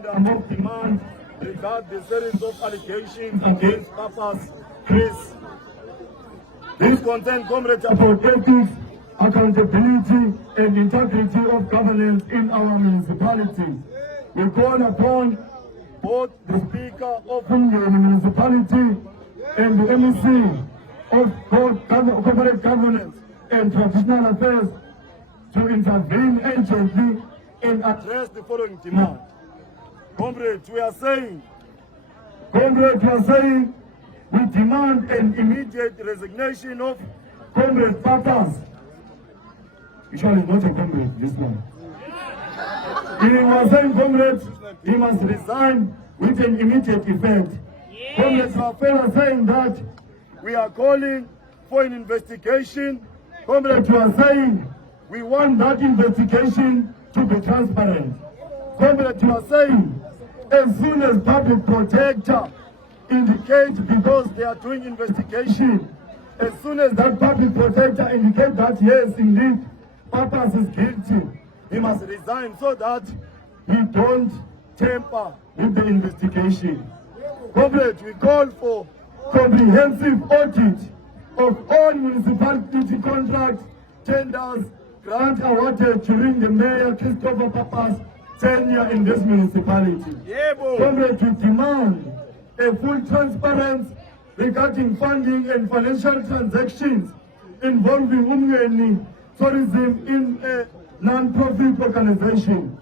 memorandum of demand regard the series of allegations against Pappas, Chris. These concern comrades about ethics, accountability, and integrity of governance in our municipality. We call upon both the Speaker of uMngeni municipality and the MEC of corporate governance and traditional affairs to intervene urgently and address the following demand. Comrades, we are saying, we demand an immediate resignation of Comrade Pappas. Usually not a comrade, this one. He was saying, comrades, he must resign with an immediate effect. Yes. Comrades are saying that we are calling for an investigation. Comrades, we are saying we want that investigation to be transparent. Comrades, we are saying as soon as public protector indicates, because they are doing investigation, as soon as that public protector indicates that yes, indeed, Pappas is guilty, he must resign so that he don't tamper with the investigation. Comrades, we call for comprehensive audit of all municipality contracts, tenders, grants awarded during the Mayor Christopher Pappas' tenure in this municipality. Comrades, we demand a full transparency regarding funding and financial transactions involving uMngeni tourism in a non-profit organization.